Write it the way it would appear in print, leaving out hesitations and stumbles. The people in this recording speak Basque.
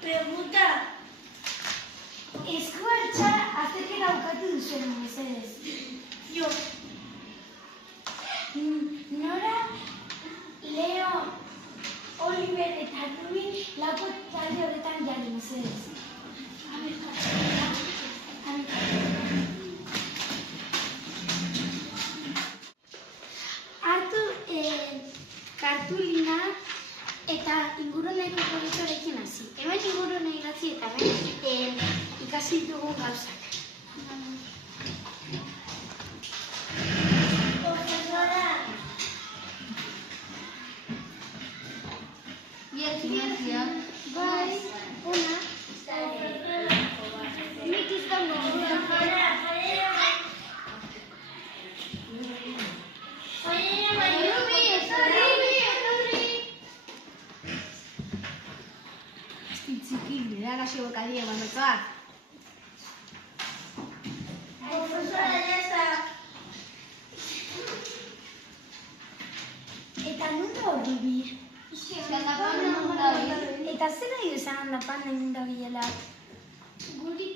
Pregunta. Eskuartza azterketa bukatu duzuen, mesedez. Jo. Nora, Leo, Oliver eta Rubi lauko talde horretan jarri, mesedez. Hartu kartulina eta inguruneko proiektuarekin hasi. Hemen ingurune idatzi eta hemen ikasi dugu gauzak. Profesora! Bientzia. Bai, ona. Nik izango. Hasi bocadillo cuando toca. Profesora, ya está. Eta non da Rubi? Eta zer nahi esan handapan nahi dabilela? Guri